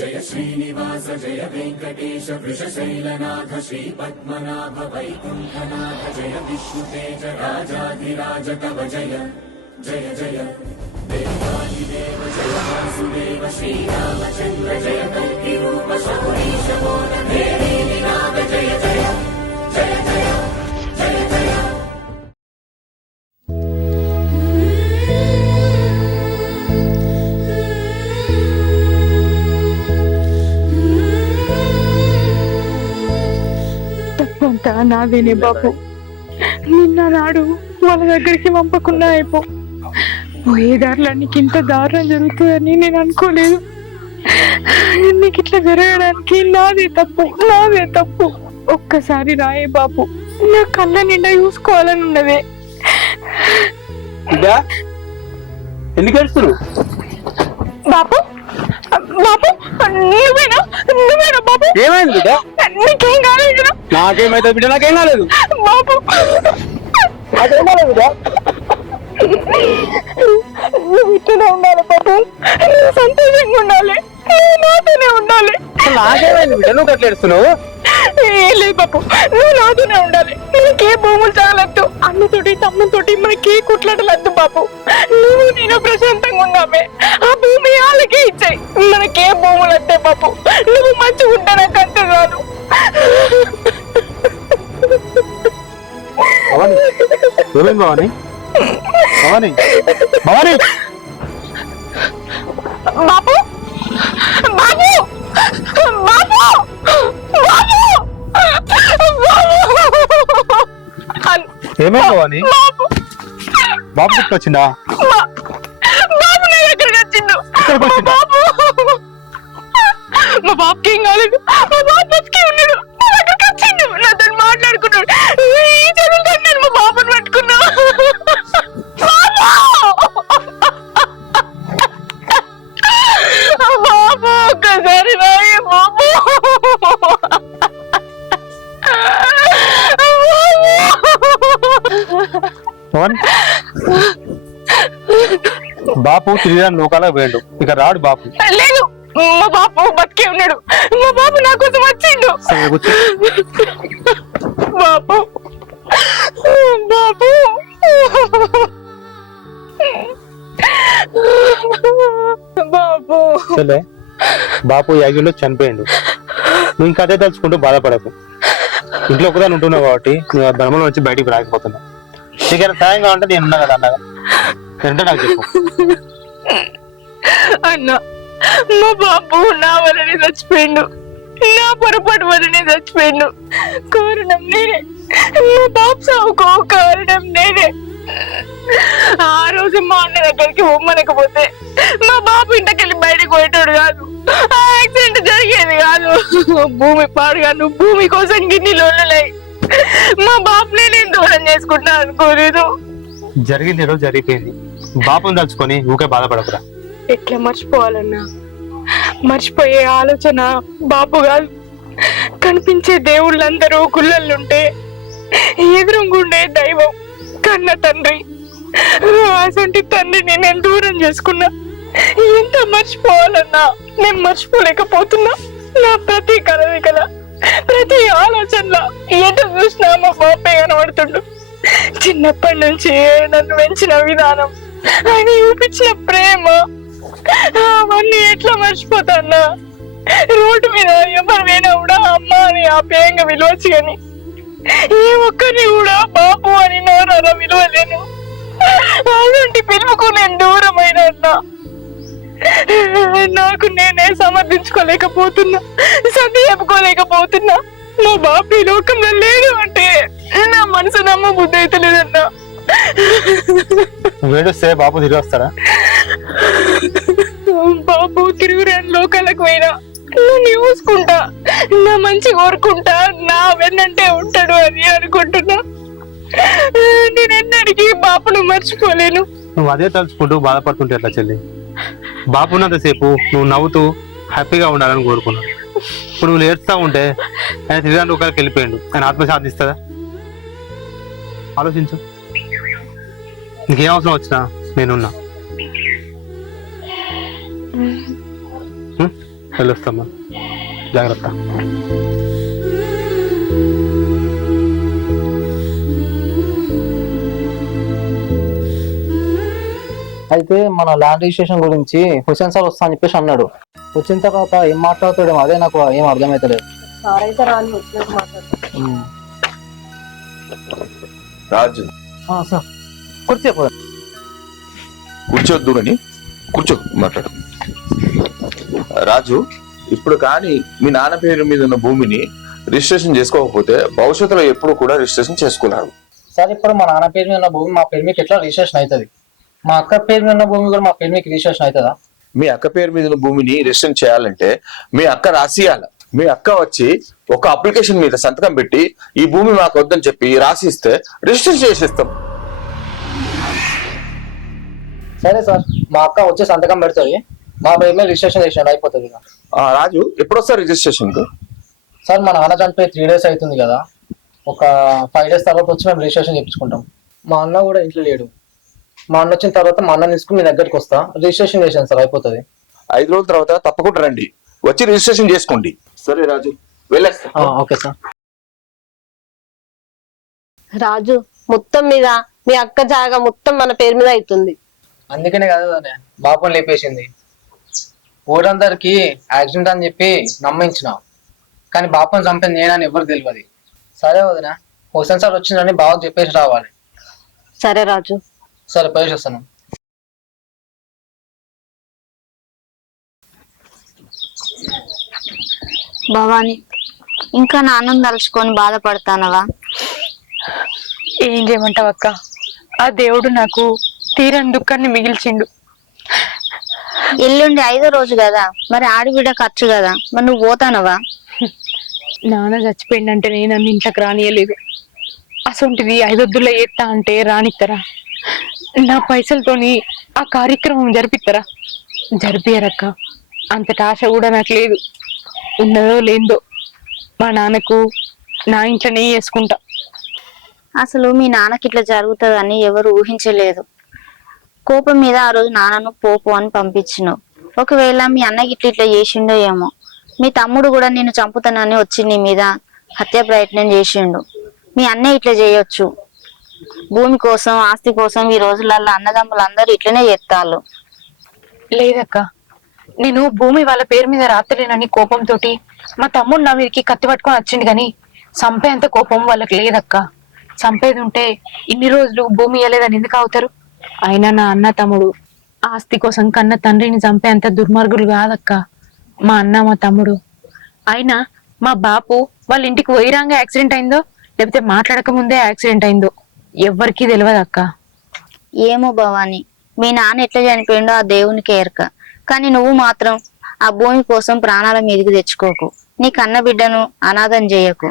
జయ శ్రీనివాస జయ వెంకటేశ వృషశైలనాథ శ్రీ పద్మనాభ వైకుంఠనాథ జయ విష్ణుతేజ రాజాధిరాజ కవ జయ జయ జయ దేవాదిదేవ జయ వాసుదేవ శ్రీరామచంద్ర జయ కల్కి రూప శౌరీశ మోద దేవీ వినాద జయ జయ జయ జయ జయ జయ. తప్పంతా నాదేనే బాబు. నిన్న నాడు వాళ్ళ దగ్గరికి పంపకుండా అయిపో. పోయే దారిలో నీకు ఇంత దారుణం జరుగుతుందని నేను అనుకోలేదు. నీకు ఇట్లా జరగడానికి నాదే తప్పు. ఒక్కసారి రాయే బాబు, నా కళ్ళ నిండా చూసుకోవాలని ఉన్నదే. ఎందుకు ఏడుస్తున్నావు బాబు? నువ్వేనా బాబు? ఏమైంది బిడ్డ? నీకేం కాలేదు? నాకేమైతే బిడ్డ? నాకేం కాలేదు బాబు. నాకేం కాలేదు బిడ్డ. నువ్వు ఇట్లనే ఉండాలి బాబు, నువ్వు సంతోషంగా ఉండాలి, నువ్వు నాతోనే ఉండాలి. నాకేమైంది బిడ్డ? నువ్వు అట్లా ఏడుస్తున్నావు? ఏం లేదు బాబు, నువ్వు నాతోనే ఉండాలి. మనకే భూములు చాలద్దు, అన్నతోటి తమ్ముతోటి మనకే కుట్లాడలద్దు బాబు. నువ్వు నేను ప్రశాంతంగా ఉన్నామే, ఆ భూమి వాళ్ళకే ఇచ్చాయి. మనకే భూములు వద్దే బాబు. నువ్వు మంచిగా ఉంటా నాకు అంతే చాలు. ఏమైంది భవాని? భవాని భవాని బాబు బాబు బాబు ఏమైంది భవాని? బాబు గుర్తొచ్చిందా? బాబు నా దగ్గరికి వచ్చిండు. ఇక్కడికి వచ్చిందా? మా బాబుకి ఏం కాలేదు, మా బాబు బతికే ఉన్నాడు. నా దగ్గరికి వచ్చిండు, నాతో మాట్లాడుకున్నాడు. ఈ చదువుతో నేను మా బాబుని పట్టుకున్నా. బాబు ఒక్కసారి రాయే బాబు. బాపు తిరిగి లోకాల వేయండు, ఇక రాడు బాపు. లేదు, మా బాబు బతికే ఉన్నాడు. మా బాబు నా కోసం వచ్చిండు. బాబు బాబు బాబు సరే, బాపు యాగిలో చనిపోయిండు. నువ్వు ఇంకా అదే తలుచుకుంటూ బాధపడకు. ఇంట్లో ఒకదాని ఉంటున్నావు కాబట్టి నువ్వు ఆ భ్రమలో నుంచి బయటికి రాకపోతున్నావు. నీకైనా సాయం కావాలంటే నేను ఉన్నా కదా అన్నగా, అంటే నాకు చెప్పు. అన్నా, మా బాబు నా వల్లనే చచ్చిపోయిండు, నా పొరపాటు వల్లనే చచ్చిపోయిండు. కారణం నేనే, మా బాబు సావుకో కారణం నేనే. ఆ రోజు మా అన్న దగ్గరికి పొమ్మనకపోతే మా బాబు ఇంటికెళ్ళి బయటకు పోయేటోడు కాదు, ఆ యాక్సిడెంట్ జరిగేది కాదు. భూమి పాడుగా నువ్వు భూమి కోసం గిన్ని లోన్లున్నాయి. మా బాబునే నేను దూరం చేసుకుంటా అనుకోలేదు. జరిగింది ఏదో జరిగిపోయింది, బాపుని తలుచుకొని ఊకే బాధపడకురా. ఎట్లా మర్చిపోవాలన్నా? మర్చిపోయే ఆలోచన బాబు కాదు. కనిపించే దేవుళ్ళందరూ గుళ్ళల్లుంటే ఎదురుగుండే దైవం కన్న తండ్రి. అసంటి తండ్రిని నేను దూరం చేసుకున్నా. ఎంత మర్చిపోవాలన్నా నేను మర్చిపోలేకపోతున్నా. నా ప్రతి కలవికల, ప్రతి ఆలోచనలో ఎటు చూసినా మా బాపే కనబడుతుండు. చిన్నప్పటి నుంచి నన్ను పెంచిన విధానం, ఆయన చూపించిన ప్రేమ, అవన్నీ ఎట్లా మర్చిపోతాన్నా? రోడ్డు మీద ఎవరినైనా కూడా అమ్మ అని ఆప్యాయంగా విలువచ్చు, కానీ ఏ ఒక్కరిని కూడా బాబు అని నోరారా విలువలేను. అలాంటి పిలుపుకు నేను దూరమైన నాకు నేనే సమర్థించుకోలేకపోతున్నా, సర్ది చెప్పుకోలేకపోతున్నా. మా బాబు ఈ లోకంలో లేడు అంటే నా మనసు నమ్మ బుద్ధి అయితే లేదన్నా. వేడుస్తే బాపు తిరిగి వస్తాడా? బాబు తిరుగురాని లోకాలకు పోయినా నన్ను చూసుకుంటా, నా మంచి కోరుకుంటా, నా వెన్నంటే ఉంటాడు అని అనుకుంటున్నా. నేను ఎన్నడికి బాపును మర్చిపోలేను. నువ్వు అదే తలుచుకుంటూ బాధపడుతుంటే ఎట్లా చెల్లి? బాపు ఉన్నంతసేపు నువ్వు నవ్వుతూ హ్యాపీగా ఉండాలని కోరుకున్నావు. ఇప్పుడు నువ్వు ఏడుస్తా ఉంటే ఆయన తిరిగి లోకాలకు వెళ్ళిపోయాడు, ఆయన ఆత్మ సాధిస్తుందా? ఆలోచించు. నీకేం అవసరం వచ్చినా నేనున్నా. వెళ్ళొస్తామా, జాగ్రత్త. అయితే మన ల్యాండ్ రిజిస్ట్రేషన్ గురించి హుసేన్ సార్ వస్తా అని చెప్పేసి అన్నాడు. వచ్చిన తర్వాత ఏం మాట్లాడుతాడేమో అదే నాకు ఏం అర్థమైతలేదు. రాజు సార్ కూర్చోపో. కూర్చోద్దు అని కూర్చో మాట్లాడు. రాజు, ఇప్పుడు కానీ మీ నాన్న పేరు మీద ఉన్న భూమిని రిజిస్ట్రేషన్ చేసుకోకపోతే భవిష్యత్తులో ఎప్పుడు కూడా రిజిస్ట్రేషన్ చేసుకోలేరు. సార్ ఇప్పుడు మా నాన్న పేరు మీద ఉన్న భూమి మా పేరు మీకు ఎట్లా రిజిస్ట్రేషన్ అవుతుంది? మా అక్క పేరు మీద ఉన్న భూమి కూడా మా పేరు మీకు రిజిస్ట్రేషన్ అవుతుందా? మీ అక్క పేరు మీద ఉన్న భూమిని రిజిస్ట్రేషన్ చేయాలంటే మీ అక్క రాసియాల. మీ అక్క వచ్చి ఒక అప్లికేషన్ మీద సంతకం పెట్టి ఈ భూమి మాకు వద్దని చెప్పి రాసిస్తే రిజిస్ట్రేషన్ చేసేస్తాం. సరే సార్, మా అక్క వచ్చి సంతకం పెడుతుంది, మా పేరు మీద రిజిస్ట్రేషన్ చేసినట్టు అయిపోతుంది. రాజు, ఎప్పుడు వస్తారు రిజిస్ట్రేషన్ కు? సార్ మా నాన్న చనిపోయి 3 days అవుతుంది కదా, ఒక 5 days తర్వాత వచ్చి మేము రిజిస్ట్రేషన్ చేయించుకుంటాం. మా అన్న కూడా ఇంట్లో లేడు. మా అన్న వచ్చిన తర్వాత మా అన్న తీసుకుని మీ దగ్గరికి వస్తా, రిజిస్ట్రేషన్ చేసాను సార్, అయిపోతుంది. 5 రోజుల తర్వాత తప్పకుండా రండి, వచ్చి రిజిస్ట్రేషన్ చేసుకోండి. సరే రాజు, వెళ్ళేస్తా. Okay sir. రాజు, మొత్తం మీద మీ అక్క జాగా మొత్తం మన పేరు మీద అవుతుంది. అందుకనే కదా బాపుని లేపేసింది. ఊరందరికి యాక్సిడెంట్ అని చెప్పి నమ్మించిన, కానీ బాపుని చంపింది నేనని ఎవరు తెలియదు. సరే వదిన, హుసేన్ సార్ వచ్చిందని బాబుకి చెప్పేసి రావాలి. సరే రాజు. సరే, పోయేసి వస్తాను. భవాని, ఇంకా నాన్నను తలుచుకొని బాధపడతానవా? ఏం చేయమంటావు అక్క, ఆ దేవుడు నాకు తీరని దుఃఖాన్ని మిగిల్చిండు. ఎల్లుండి 5వ రోజు కదా, మరి ఆడిబిడ్డ ఖర్చు కదా, మరి నువ్వు పోతానవా? నాన్న చచ్చిపోయిందంటే నేను నన్ను ఇంట్లోకి రానియలేదు. అసొంటిది 5 ఎత్తా అంటే రానిస్తారా? నా పైసలతోని ఆ కార్యక్రమం జరిపిస్తారా? జరిపియరక్క. అంతటి ఆశ కూడా నాకు లేదు. ఉన్నదో లేదో మా నాన్నకు నా ఇంట్లోనే వేసుకుంటా. అసలు మీ నాన్నకి ఇట్లా జరుగుతుందని ఎవరు ఊహించలేదు. కోపం మీద ఆ రోజు నాన్నను పోపు అని పంపించినావు. ఒకవేళ మీ అన్నకి ఇట్లా చేసిండో ఏమో. మీ తమ్ముడు కూడా నేను చంపుతానని వచ్చి నీ మీద హత్య ప్రయత్నం చేసిండు. మీ అన్నయ్య ఇట్లా చేయొచ్చు. భూమి కోసం, ఆస్తి కోసం ఈ రోజులలో అన్నదమ్ములు అందరూ ఇట్లనే చేస్తారు. లేదక్క, నేను భూమి వాళ్ళ పేరు మీద రాత్రలేనని కోపంతో మా తమ్ముడు నా మీదకి కత్తి పట్టుకొని వచ్చింది, కానీ చంపేంత కోపం వాళ్ళకి లేదక్క. చంపేది ఉంటే ఇన్ని రోజులు భూమి ఇవ్వలేదని ఎందుకు అవుతారు? అయినా నా అన్న తమ్ముడు ఆస్తి కోసం కన్న తండ్రిని చంపేంత దుర్మార్గులు కాదక్క మా అన్న మా తమ్ముడు. అయినా మా బాపు వాళ్ళ ఇంటికి వైరాంగా యాక్సిడెంట్ అయిందో లేకపోతే మాట్లాడక ముందే యాక్సిడెంట్ అయిందో ఎవ్వరికీ తెలియదు అక్క. ఏమో భవాని, మీ నాన్న ఎట్లా చనిపోయిండో ఆ దేవునికి ఎరక. కానీ నువ్వు మాత్రం ఆ భూమి కోసం ప్రాణాల మీదకి తెచ్చుకోకు. నీ కన్న బిడ్డను అనాథం చేయకు.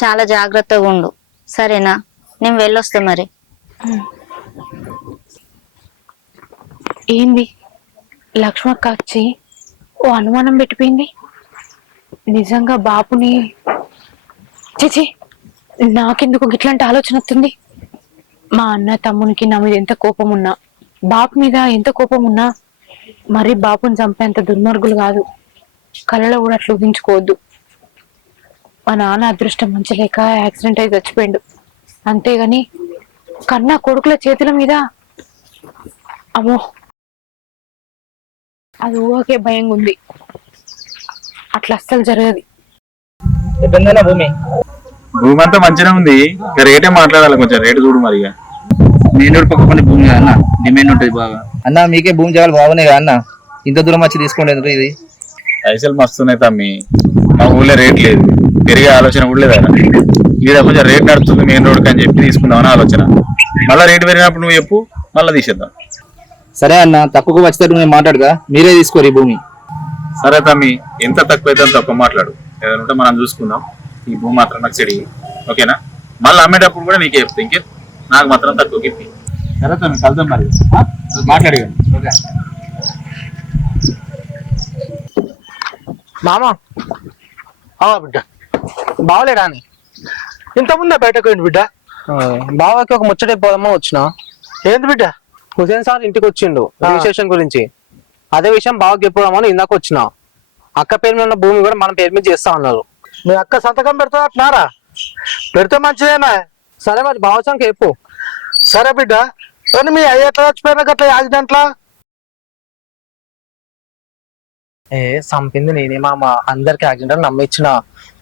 చాలా జాగ్రత్తగా ఉండు, సరేనా? నేను వెళ్ళొస్తా మరి. ఏంది లక్ష్మక్క వచ్చి ఓ అనుమానం పెట్టిపోయింది? నిజంగా బాపుని చిచి, నాకెందుకు ఇట్లాంటి ఆలోచన వస్తుంది? మా అన్న తమ్మునికి నా మీద ఎంత కోపం ఉన్నా, బాపు మీద ఎంత కోపం ఉన్నా, మరి బాపుని చంపేంత దుర్మార్గులు కాదు. కళ్ళలో కూడా అట్లా ఊహించుకోవద్దు. మా నాన్న అదృష్టం మంచి లేక యాక్సిడెంట్ అయి చచ్చిపోయిండు, అంతేగాని కన్నా కొడుకుల చేతుల మీద అమ్మో, అది ఊహకే భయంగా ఉంది. అట్లా అస్సలు జరగదు. భూమి భూమి అంతా మంచిగా ఉంది, రేటే మాట్లాడాలి, కొంచెం రేటు చూడు మరి. మెయిన్ రోడ్ పక్క కొన్ని భూమి అన్న డిమాండ్ ఉంటుంది బాగా. అన్న మీకే భూమి జాగాలు బాగున్నాయి కదా అన్న, ఇంత దూరం వచ్చి తీసుకోండి ఇది. పైసలు మస్తున్నాయి తమ్మి, మా ఊళ్ళో రేట్ లేదు, పెరిగే ఆలోచన కూడా లేదు. ఇక్కడ కొంచెం రేట్ నడుస్తుంది మెయిన్ రోడ్ అని చెప్పి తీసుకుందామని ఆలోచన. మళ్ళీ రేటు పెరిగినప్పుడు నువ్వు చెప్పు, మళ్ళీ తీసేద్దాం. సరే అన్న, తక్కువ వచ్చేటట్టు నేను మాట్లాడుగా, మీరే తీసుకోరు ఈ భూమి. సరే తమ్మి, ఎంత తక్కువ అయితే అంత తక్కువ మాట్లాడు, ఏదైనా ఉంటే మనం చూసుకుందాం. ఈ భూమి మాత్రం నాకు చెడి, ఓకేనా? మళ్ళీ అమ్మేటప్పుడు కూడా నీకే చెప్తా, ఇంకే నాకు మాత్రం తక్కువ చెప్పి. సరే తమ్మి, కలుద్దాం మరి, మాట్లాడి. మామ బిడ్డ బావలేడా అని ఇంతకుముందే బయటకు పోయింది బిడ్డ. బావకి ఒక ముచ్చట పోదామా వచ్చిన. ఏంది బిడ్డ? హుసేన్ సార్ ఇంటికి వచ్చిండు రిజిస్ట్రేషన్ గురించి. అదే విషయం బావకి చెప్పుదామని ఇందాక వచ్చిన. అక్క పేరు మీద ఉన్న భూమి కూడా మన పేరు మీద చేస్తా ఉన్నారు. మీ అక్క సంతకం పెడతారా? పెడితే మంచిదేనా? సరే మరి బావసంకి చెప్పు. సరే బిడ్డ, కానీ మీ అయ్య ఎట్లా చచ్చిపోయినా గట్లా యాక్సిడెంట్లా? సంపింది నేనే మామ, అందరికి యాక్సిడెంట్ నమ్మించిన.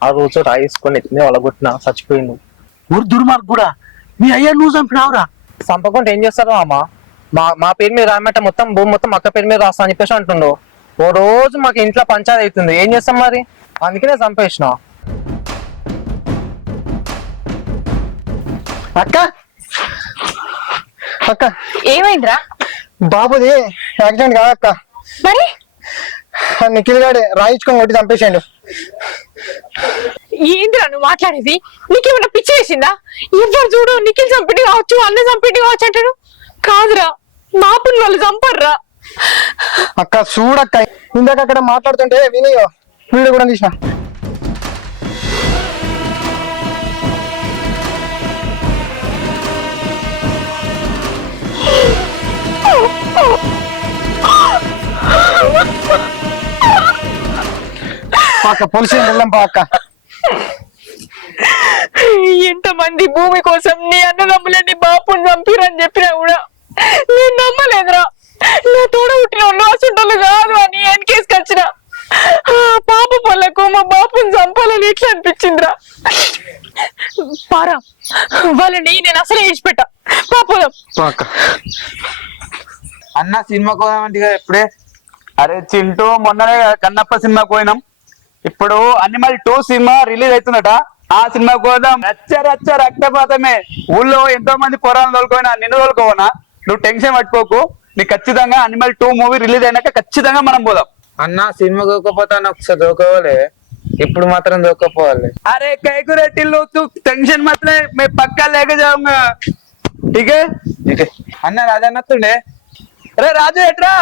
ఆ రోజు రాయిసుకొని ఎత్తినే వలగొట్టిన, చచ్చిపోయిండు. ఊరు దుర్మార్గు కూడా మీ అయ్య నువ్వు చంపినావురా? చంపకుండా ఏం చేస్తారు మామ? మా పేరు మీద రాయమంట మొత్తం భూమి మొత్తం అక్క పేరు మీద రాస్తా అని చెప్పేసి అంటుండు. ఓ రోజు మాకు ఇంట్లో పంచాయతీ అవుతుంది, ఏం చేస్తాం మరి? అందుకనే చంపేసిన. అక్క అక్క ఏమైందిరా? బాబుది యాక్సిడెంట్ కాదక్క, మరి నిఖిల్ గాడే రాయించుకొని కొట్టి చంపేసాడు. ఏందిరా నువ్వు మాట్లాడేది? నీకేమన్నా పిచ్చి వేసిందా? ఎవరు చూడు నిఖిల్ చంపిడి కావచ్చు, అన్న చంపిడి కావచ్చు అంటాడు. కాదురా, మాపుని వాళ్ళు చంపర్రా. అక్క చూడక్క, ఇందాక అక్కడ మాట్లాడుతుంటే వినియో వీడియో కూడా తీసిన. అక్క పోలీసు వెళ్ళాం పా అక్క. ఎంతమంది భూమి కోసం నీ అన్నదమ్ములని బాపుని చంపిరని చెప్పినా కూడా నేను నమ్మలేదురా. నా తోడ పుట్టిన వాళ్ళు అసంటోళ్ళు కాదు అని వెనకేసుకొచ్చిన. పాప పళ్ళకు మా బాపుని చంపాలని ఎట్లా అనిపించిందిరా. పారా, వాళ్ళని నేను అసలే వేసి పెట్టా. పాపోదాం. అన్న సినిమా కోదామంటే ఎప్పుడే? అరే చింటూ, మొన్ననే కన్నప్ప సినిమా పోయినాం. ఇప్పుడు అనిమల్ 2 సినిమా రిలీజ్ అవుతుందట. ఆ సినిమా కోదాం. రచ్చ రక్తపాతమే. ఊళ్ళో ఎంతో మంది పొరాలను తోలుకోయినా నిన్ను తోలుకోవనా? నువ్వు టెన్షన్ పట్టుకోకు. నీకు ఖచ్చితంగా అనిమల్ 2 మూవీ రిలీజ్ అయినాక ఖచ్చితంగా మనం పోదాం. అన్న సినిమా దొరకపోతే ఒకసారి దొరకవాలి, ఇప్పుడు మాత్రం దొరకపోవాలి. अरे कई को रेटिल लो, तू टेंशन मत ले, मैं पक्का लेके जाऊंगा. ठीक है? ठीक है. అన్న రాజన్నతుండే. అరే రాజు ఎట్రా?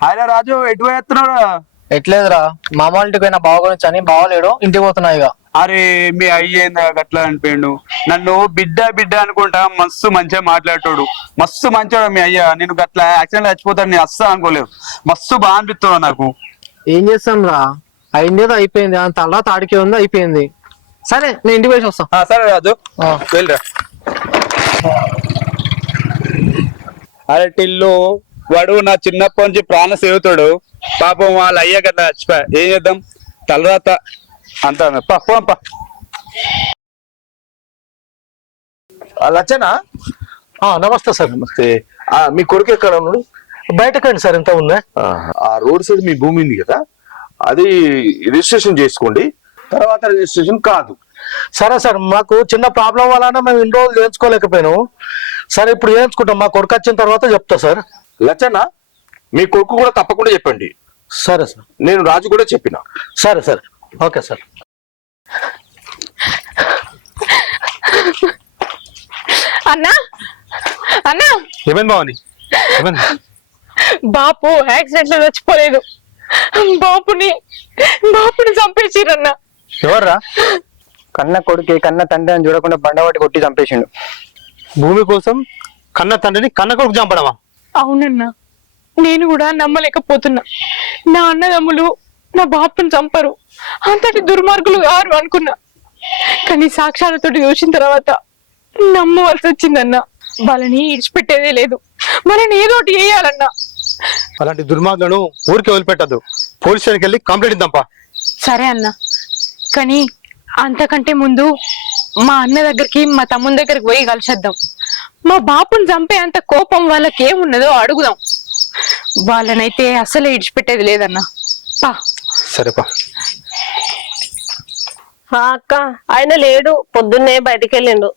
హాయ్ రాజు, ఎటు పోయేస్తున్నావురా? ఎట్లేదురా, మామ ఇంటికి పోయినా బావ గురించి అని, బావలేడు ఇంటికి పోతున్నా ఇక. అరే మీ అయ్యేందా అట్లా అనిపోయిండు? నన్ను బిడ్డ బిడ్డ అనుకుంటా మస్తు మంచిగా మాట్లాడతాడు, మస్తు మంచివాడు మీ అయ్యా. నేను గట్లా యాక్సిడెంట్ చచ్చిపోతాను నేను అస్సలు అనుకోలేదు. మస్తు బాగా అనిపిస్తున్నావు నాకు. ఏం చేస్తాం రా, అయిందేదో అయిపోయింది, అంత అలా తాడికే ఉంది అయిపోయింది. సరే నేను ఇంటికి పోయి వస్తాం. సరే రాజు, వెళ్ళరా. అరే టిల్లు, వాడు నా చిన్నప్పటి నుంచి ప్రాణ సేవుతాడు. పాపం వాళ్ళ అయ్యా కదా చచ్చిపోయా, ఏం చేద్దాం, తలరాత అంతా. పంప లచ్చనా? నమస్తే సార్. నమస్తే. మీ కొడుకు ఎక్కడ ఉన్నాడు? బయటకండి సార్, ఎంత ఉందా? ఆ రోడ్ సైడ్ మీ భూమి ఉంది కదా, అది రిజిస్ట్రేషన్ చేసుకోండి. తర్వాత రిజిస్ట్రేషన్ కాదు. సరే సార్, మాకు చిన్న ప్రాబ్లం వలన మేము ఇన్ని రోజులు చేయించుకోలేకపోయినాం. సరే ఇప్పుడు చేయించుకుంటాం, మా కొడుకు వచ్చిన తర్వాత చెప్తా సార్. లచ్చనా, మీ కొడుకు కూడా తప్పకుండా చెప్పండి. సరే సార్. నేను రాజు కూడా చెప్పిన. సరే సరే, ఓకే సార్. అన్నా అన్నా, ఏమైంది బావని? ఏమైంది? బాపు యాక్సిడెంట్ లో చచ్చిపోలేదు. బాపుని చంపేసిరన్నా. ఎవర్రా? కన్న కొడుకు కన్న తండ్రి అని చూడకుండా బండవాటి కొట్టి చంపేసిండు. భూమి కోసం కన్న తండ్రిని కన్న కొడుకు చంపడమా? అవునన్నా, నేను కూడా నమ్మలేకపోతున్నా. నా అన్నదమ్ములు నా బాపుని చంపరు, అంతటి దుర్మార్గులు కారు అనుకున్నా. కానీ సాక్ష్యాలతో చూసిన తర్వాత నమ్మవలసి వచ్చిందన్నా. వాళ్ళని ఇడిచిపెట్టేదే లేదు, వాళ్ళని ఏదో ఒకటి వేయాలన్నా. అలాంటి దుర్మార్గులను ఊరికి వదిలిపెట్టద్దు, పోలీస్ స్టేషన్కి వెళ్ళి కంప్లైంట్ ఇద్దాంపా. సరే అన్నా, కానీ అంతకంటే ముందు మా అన్న దగ్గరికి మా తమ్ముని దగ్గరికి పోయి కలిసేద్దాం. మా బాపుని చంపే అంత కోపం వాళ్ళకి ఏమున్నదో అడుగుదాం. వాళ్ళనైతే అసలే ఇడిచిపెట్టేది లేదన్నా. పా. సరేపా. అక్క ఆయన లేడు, పొద్దున్నే బయటికి వెళ్ళిండు.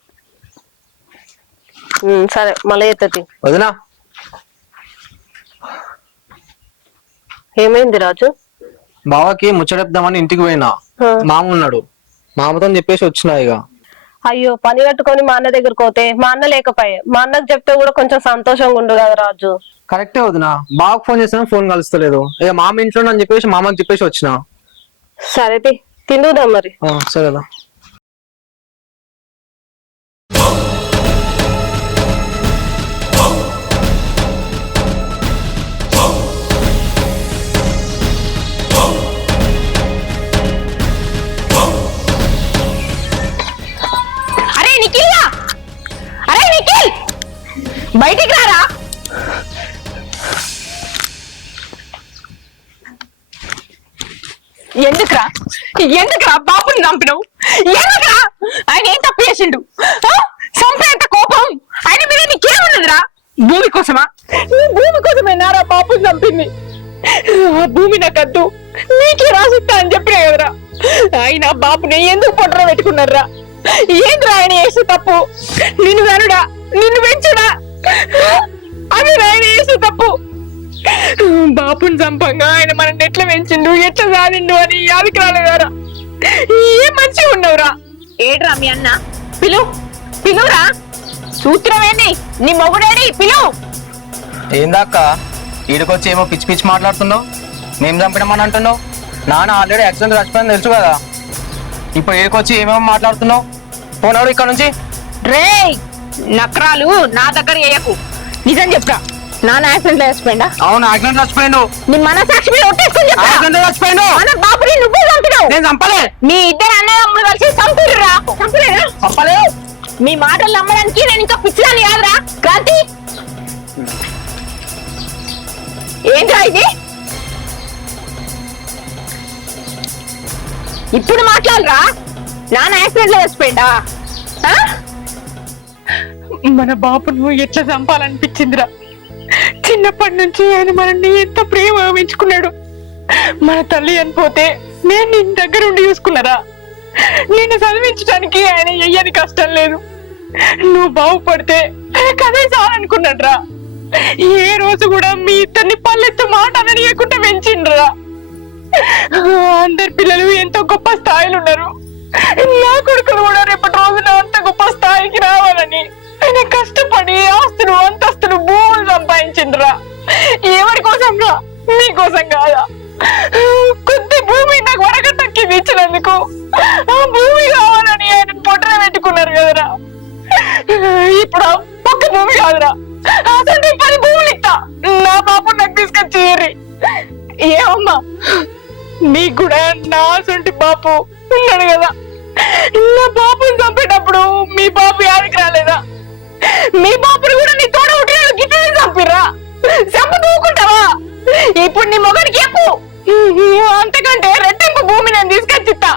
సరే మళ్ళీ ఎత్తది. వదినా, ఏమైంది రాజు? బావకి ముచ్చటెప్దామని ఇంటికి పోయినా, మామ ఉన్నాడు, మామతో చెప్పేసి వచ్చినా ఇక. అయ్యో, పని కట్టుకొని మా అన్న దగ్గరకు పోతే మా అన్న లేకపోయే, మా అన్నకు చెప్తే కూడా కొంచెం సంతోషంగా ఉండు కదా రాజు. కరెక్టే వదినా, బాగా ఫోన్ చేసినా ఫోన్ కలుస్తలేదు. ఇక మామ ఇంట్లో అని చెప్పేసి మామకి చెప్పేసి వచ్చిన. సరే తిందుదాం మరి. సరేదా. ఎందుకురా ఎందుకురా బాపుని చంపినావు? ఎందుకురా? ఆయన ఏం తప్పు చేసిండు? చంపేంత కోపం ఆయన మీద నీకేమున్నదిరా? భూమి కోసమా? నీ భూమి కోసమేనారా బాపుని చంపింది? ఆ భూమి నాకద్దు, నీకే రాసిస్తా అని చెప్పినా కదరా. ఆయన బాపుని ఎందుకు పొట్టలో పెట్టుకున్నారా? ఏంద్రా ఆయన చేసే తప్పు? నిన్ను కనుడా, నిన్ను పెంచుడా, అది ఆయన చేసే తప్పు. బాపుని చంపంగా ఆయన మనల్ని ఎట్లా పెంచిండు, ఎట్లా సాధిండు అని యాదికి రాలేదారా? ఏం మంచిగా ఉన్నావురా. ఏడ్రా మీ అన్న? పిలువురా. సూత్రమేంది? నీ మొగుడేడి? పిలువు. ఏందాక్క ఈడికొచ్చి ఏమో పిచ్చి పిచ్చి మాట్లాడుతున్నావు? మేము చంపినామని అంటున్నావు? నాన్న ఆల్రెడీ యాక్సిడెంట్ చచ్చిపోయింది తెలుసు కదా. ఇప్పుడు ఈడికొచ్చి ఏమేమో మాట్లాడుతున్నావు? పోనాడు ఇక్కడ నుంచి. రే నక్రాలు నా దగ్గర వేయకు. నిజం చెప్తా, నాన్న యాక్సిడెంట్ లో చచ్చిపోయిందా? అవును, యాక్సిడెంట్ చచ్చిపోయిండు. నీ మనసాక్షి మీద ఒట్టేసుకొని చెప్తా. యాక్సిడెంట్ చచ్చిపోయిండు. మన బాబుని నువ్వే చంపినావు. నేను చంపలే. మీ ఇద్దరు అన్నదమ్ములు కలిసి చంపిర్రా. చంపలే. మీ మాటలు నమ్మడానికి నేను ఇంకా పిచ్చిదాన్ని కాదురా. క్రాంతి, ఏంట్రా ఇది? ఇప్పుడు మాట్లాడరా. నాన్న యాక్సిడెంట్ లో చచ్చిపోయిందా? మన బాబును ఎట్లా చంపాలనిపించిందిరా. చిన్నప్పటి నుంచి ఆయన మనల్ని ఎంత ప్రేమ పెంచుకున్నాడు. మన తల్లి అనిపోతే నేను నీ దగ్గర ఉండి చూసుకున్నారా? నిన్ను చదివించడానికి ఆయన ఎయ్యని కష్టం లేదు. నువ్వు బాగుపడితే కదే చాలనుకున్నాడ్రా. ఏ రోజు కూడా మీ ఇద్దరిని పల్లెత్తు మాట అననీయకుండా పెంచిండ్రా. అందరి పిల్లలు ఎంతో గొప్ప స్థాయిలో ఉన్నారు. నా కొడుకులు కూడా రేపటి రోజున అంత గొప్ప స్థాయికి రావాలని ఆయన కష్టపడి ఆస్తులు అంతస్తులు భూములు సంపాదించిండ్రా. ఎవరి కోసం రా? మీకోసం కాదా? కొద్ది భూమి నాకు వరకట్టకి ఇచ్చినందుకు ఆ భూమి కావాలని ఆయన పొట్టన పెట్టుకున్నారు కదరా. ఇప్పుడు ఒక్క భూమి కాదురా, అసలు 10 భూములు ఇస్తా. నా పాప నాకు తీసుకొచ్చి ఏమమ్మా, మీకు కూడా నా సొంటి బాపు ఉన్నాడు కదా. నా బాపుని చంపేటప్పుడు మీ బాపు యాదికి రాలేదా? మీ బాపుని కూడా నీ తోడ ఉంటున్నాడు గిట్టని చంపిర్రా. చంపు దూకుంటావా? ఇప్పుడు నీ మొగనికి చెప్పు, అంతకంటే రెట్టింపు భూమి నేను తీసుకొచ్చిస్తా.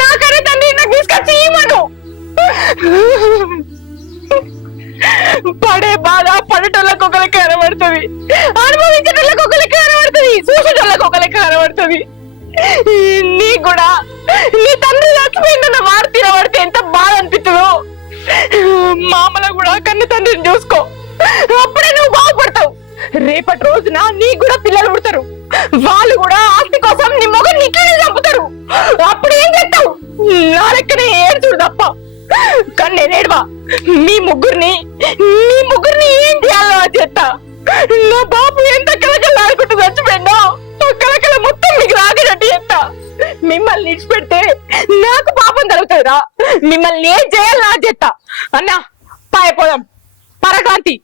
నాకనే తండ్రి నాకు తీసుకొచ్చి ఇవ్వను. పడే బాధ పడేటోళ్ళకి ఒకరికి కనబడుతుంది, అనుభవించేటోళ్ళకి ఒకరికి కనబడుతుంది, చూసేటోళ్ళకి ఒకరికి కనబడుతుంది. నీ కూడా నీ తండ్రి చచ్చిపోయిందన్న వార్త తినబడితే ఎంత బాధ అనిపిస్తుందో. మామల కూడా కన్ను తండ్రిని చూసుకో, అప్పుడే నువ్వు బాగుపడతావు. రేపటి రోజున నీకు కూడా పిల్లలు పుడతారు. వాళ్ళు కూడా ఆస్తి కోసం నీ మొగని ఇట్లనే చంపుతారు. అప్పుడు ఏం చేస్తావు? నా లెక్కనే ఏడ్చుడు తప్ప. కానీ నేనేడవా. మీ ముగ్గురిని ఏం చేయాలో చేస్తా. నా బాబు ఎంత కలకలు ఆడుకుంటూ చచ్చిపోయిందో కలకల మొత్తం మీకు రాగినట్టు చేస్తా. మిమ్మల్ని ఇచ్చిపెడితే నాకు పాపం తగ్గుతుందిరా. మిమ్మల్ని ఏం చేయాలి నా చేస్తా. అన్నా పాయపోదాం. పరకాంతి.